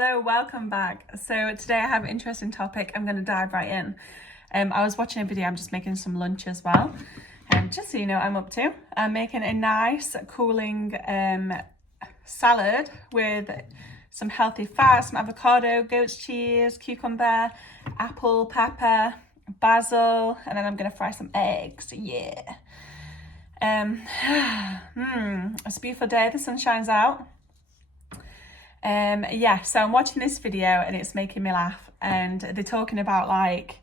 Hello, welcome back. So today I have an interesting topic. I'm going to dive right in. I was watching a video. I'm just making some lunch as well. Just so you know what I'm up to. I'm making a nice cooling salad with some healthy fats, some avocado, goat's cheese, cucumber, apple, pepper, basil, and then I'm going to fry some eggs. Yeah. It's a beautiful day. The sun shines out. So I'm watching this video and it's making me laugh, and they're talking about like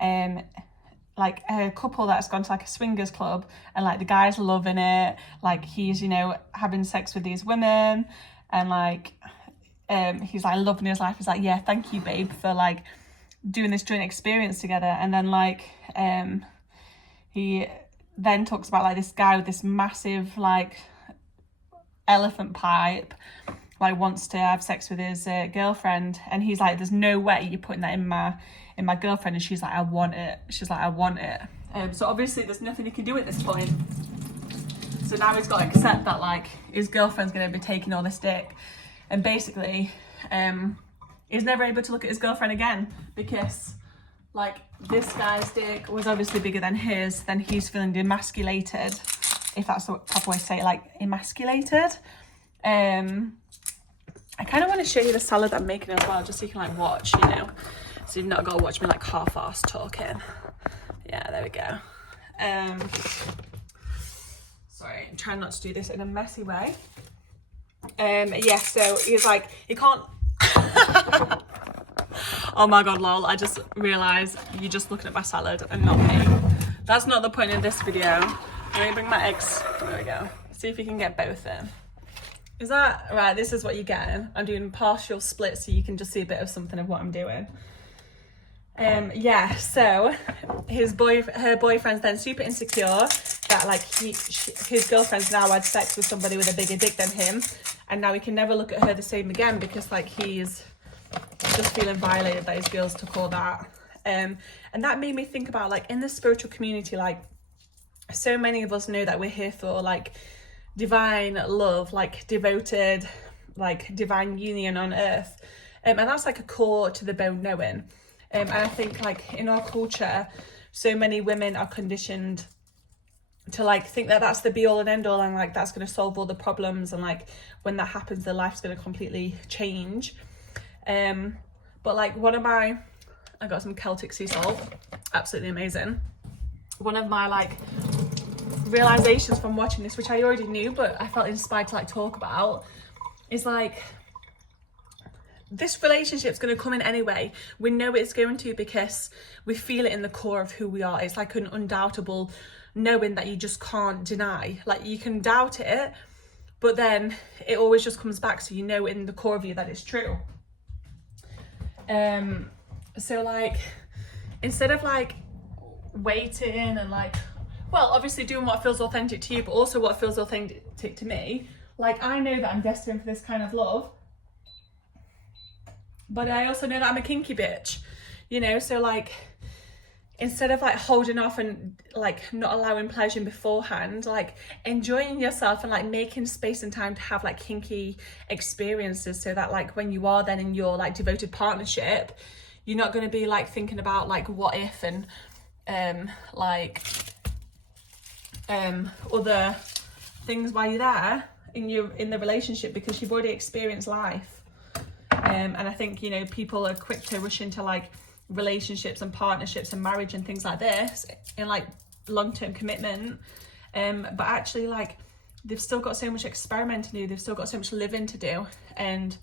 a couple that's gone to like a swingers club, and like the guy's loving it, like he's, you know, having sex with these women, and like he's like loving his life. He's like, yeah, thank you babe for like doing this joint experience together. And then like he then talks about like this guy with this massive like elephant pipe, like wants to have sex with his girlfriend, and he's like, there's no way you're putting that in my girlfriend. And she's like, I want it. She's like, I want it. So obviously there's nothing he can do at this point. So now he's got to accept that like his girlfriend's going to be taking all this dick, and basically he's never able to look at his girlfriend again, because like this guy's dick was obviously bigger than his. Then he's feeling emasculated, if that's the proper way to say it, like emasculated. I kind of want to show you the salad I'm making as well, just so you can like watch, you know, so you've not got to watch me like half-assed talking. Yeah, there we go. Sorry, I'm trying not to do this in a messy way. So he's like, he can't. Oh my god, lol, I just realised you're just looking at my salad and not me. That's not the point of this video. Let me bring my eggs. There we go. See if you can get both in. Is that right? This is what you're getting. I'm doing partial split so you can just see a bit of something of what I'm doing. So her boyfriend's then super insecure that like his girlfriend's now had sex with somebody with a bigger dick than him, and now he can never look at her the same again, because like he's just feeling violated that his girls took all that. And that made me think about like in the spiritual community, like so many of us know that we're here for like divine love, like devoted, like divine union on earth, and that's like a core to the bone knowing. And I think like in our culture, so many women are conditioned to like think that that's the be all and end all, and like that's going to solve all the problems, and like when that happens their life's going to completely change. But like I got some Celtic sea salt, absolutely amazing. One of my like realizations from watching this, which I already knew but I felt inspired to like talk about, is like this relationship's going to come in anyway. We know it's going to, because we feel it in the core of who we are. It's like an undoubtable knowing that you just can't deny. Like you can doubt it, but then it always just comes back, so you know in the core of you that it's true. So like instead of like waiting and like, well, obviously doing what feels authentic to you, but also what feels authentic to me. Like I know that I'm destined for this kind of love, but I also know that I'm a kinky bitch, you know? So like, instead of like holding off and like not allowing pleasure beforehand, like enjoying yourself and like making space and time to have like kinky experiences, so that like when you are then in your like devoted partnership, you're not going to be like thinking about like what if and other things while you're there in the relationship, because you've already experienced life. And I think, you know, people are quick to rush into like relationships and partnerships and marriage and things like this in like long-term commitment, but actually like they've still got so much experimenting to do, they've still got so much living to do. And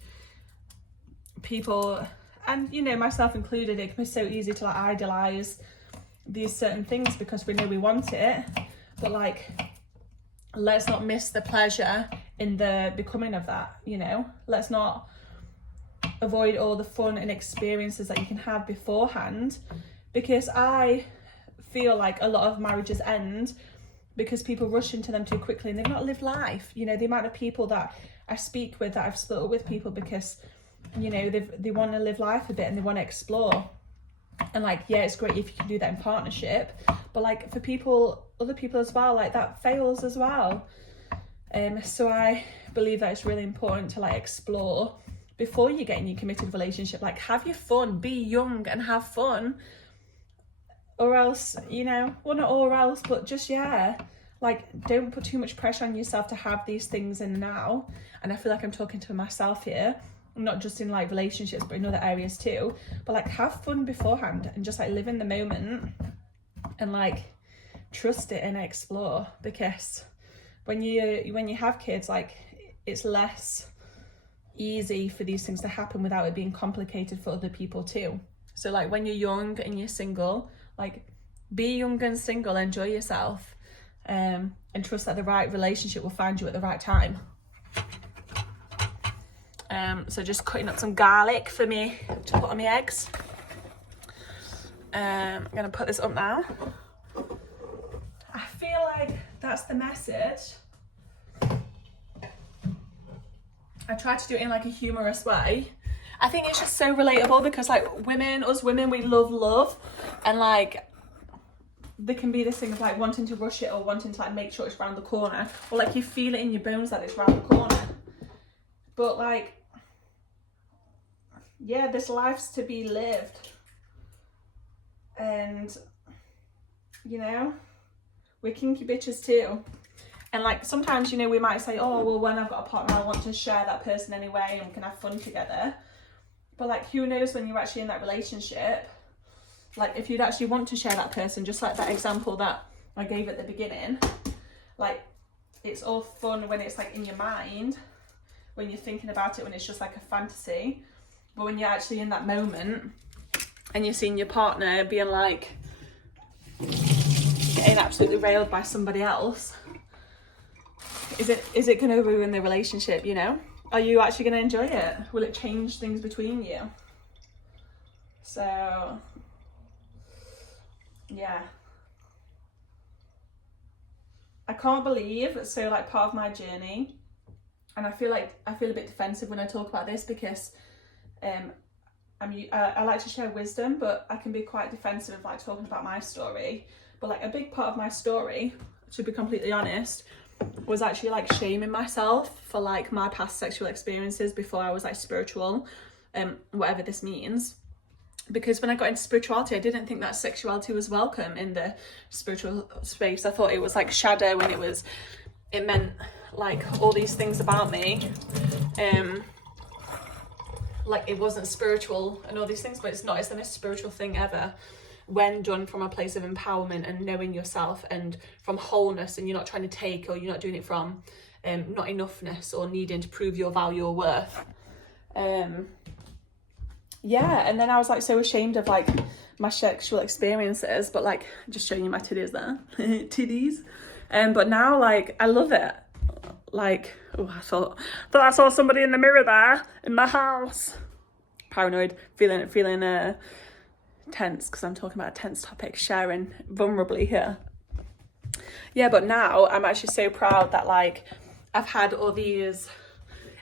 people, and you know, myself included, it can be so easy to like idolize these certain things because we know we want it, but like let's not miss the pleasure in the becoming of that, you know. Let's not avoid all the fun and experiences that you can have beforehand, because I feel like a lot of marriages end because people rush into them too quickly and they've not lived life. You know, the amount of people that I speak with, that I've split up with people because, you know, they want to live life a bit and they want to explore. And like, yeah, it's great if you can do that in partnership, but like for people, other people as well, like that fails as well. So I believe that it's really important to like explore before you get in your committed relationship. Like, have your fun, be young and have fun, or else, you know, well, not or else, but just, yeah, like, don't put too much pressure on yourself to have these things in now. And I feel like I'm talking to myself here, not just in like relationships, but in other areas too. But like, have fun beforehand and just like live in the moment and like trust it and explore. Because when you have kids, like, it's less easy for these things to happen without it being complicated for other people too. So like, when you're young and you're single, like, be young and single, enjoy yourself, and trust that the right relationship will find you at the right time. So just cutting up some garlic for me to put on my eggs. I'm gonna put this up now. I feel like that's the message. I try to do it in like a humorous way. I think it's just so relatable because like us women, we love, and like there can be this thing of like wanting to rush it or wanting to like make sure it's around the corner, or like you feel it in your bones that it's around the corner. But like, yeah, this life's to be lived, and you know, we're kinky bitches too. And like, sometimes, you know, we might say, oh, well, when I've got a partner, I want to share that person anyway and we can have fun together. But like, who knows when you're actually in that relationship, like if you'd actually want to share that person, just like that example that I gave at the beginning. Like, it's all fun when it's like in your mind, when you're thinking about it, when it's just like a fantasy. But when you're actually in that moment and you're seeing your partner being like, getting absolutely railed by somebody else, is it going to ruin the relationship, you know? Are you actually going to enjoy it? Will it change things between you? So, yeah. I can't believe, so like part of my journey, and I feel a bit defensive when I talk about this because I like to share wisdom, but I can be quite defensive of like talking about my story. But like, a big part of my story, to be completely honest, was actually like shaming myself for like my past sexual experiences before I was like spiritual, whatever this means. Because when I got into spirituality, I didn't think that sexuality was welcome in the spiritual space. I thought it was like shadow, and it meant like all these things about me, like it wasn't spiritual and all these things, but it's not. It's the most spiritual thing ever when done from a place of empowerment and knowing yourself and from wholeness, and you're not trying to take, or you're not doing it from not enoughness or needing to prove your value or worth. Yeah, and then I was like so ashamed of like my sexual experiences, but like, just showing you my titties there, titties. But now like I love it. Like, oh, I thought I saw somebody in the mirror there in my house. Paranoid, feeling tense because I'm talking about a tense topic, sharing vulnerably here. Yeah, but now I'm actually so proud that like I've had all these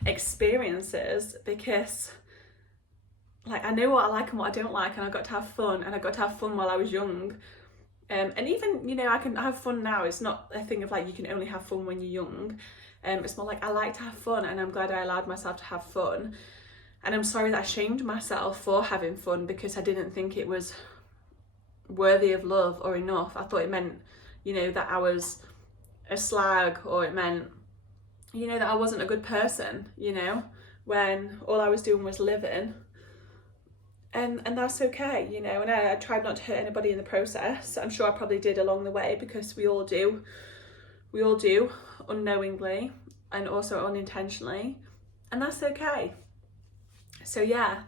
experiences, because like I know what I like and what I don't like, and I got to have fun, and I got to have fun while I was young. And even, you know, I can have fun now. It's not a thing of like you can only have fun when you're young. It's more like I like to have fun, and I'm glad I allowed myself to have fun. And I'm sorry that I shamed myself for having fun, because I didn't think it was worthy of love or enough. I thought it meant, you know, that I was a slag, or it meant, you know, that I wasn't a good person, you know, when all I was doing was living. And that's okay, you know, and I tried not to hurt anybody in the process. I'm sure I probably did along the way, because we all do unknowingly and also unintentionally, and that's okay. So yeah,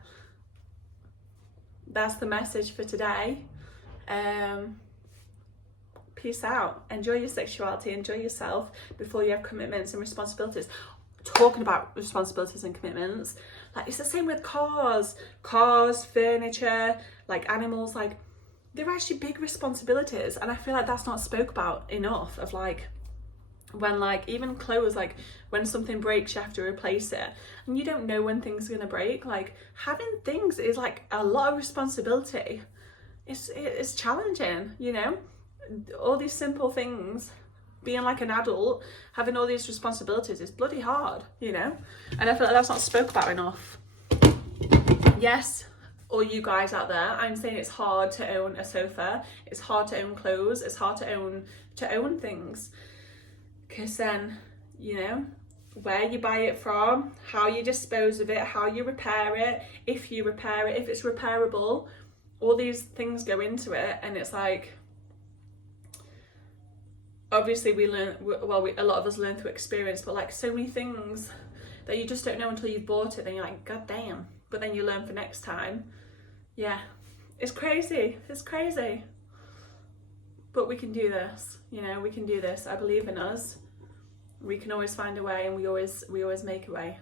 that's the message for today. Peace out. Enjoy your sexuality, enjoy yourself before you have commitments and responsibilities. Talking about responsibilities and commitments, like it's the same with cars, furniture, like animals, like they're actually big responsibilities. And I feel like that's not spoke about enough, of like, when like even clothes, like when something breaks you have to replace it, and you don't know when things are gonna break. Like having things is like a lot of responsibility. It's challenging, you know, all these simple things. Being like an adult, having all these responsibilities is bloody hard, you know, and I feel like that's not spoke about enough. yes, all you guys out there, I'm saying it's hard to own a sofa, it's hard to own clothes, it's hard to own things, because then, you know, where you buy it from, how you dispose of it, how you repair it, if you repair it, if it's repairable, all these things go into it. And it's like, obviously we learn, well, a lot of us learn through experience, but like so many things that you just don't know until you've bought it, then you're like, god damn. But then you learn for next time. Yeah, it's crazy, it's crazy. But we can do this, you know, we can do this. I believe in us. We can always find a way, and we always make a way,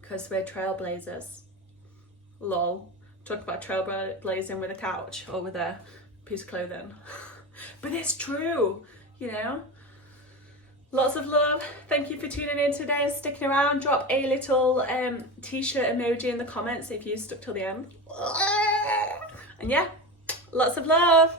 because we're trailblazers. Lol. Talk about trailblazing with a couch or with a piece of clothing. But it's true, you know. Lots of love. Thank you for tuning in today and sticking around. Drop a little t-shirt emoji in the comments if you stuck till the end. And yeah, lots of love.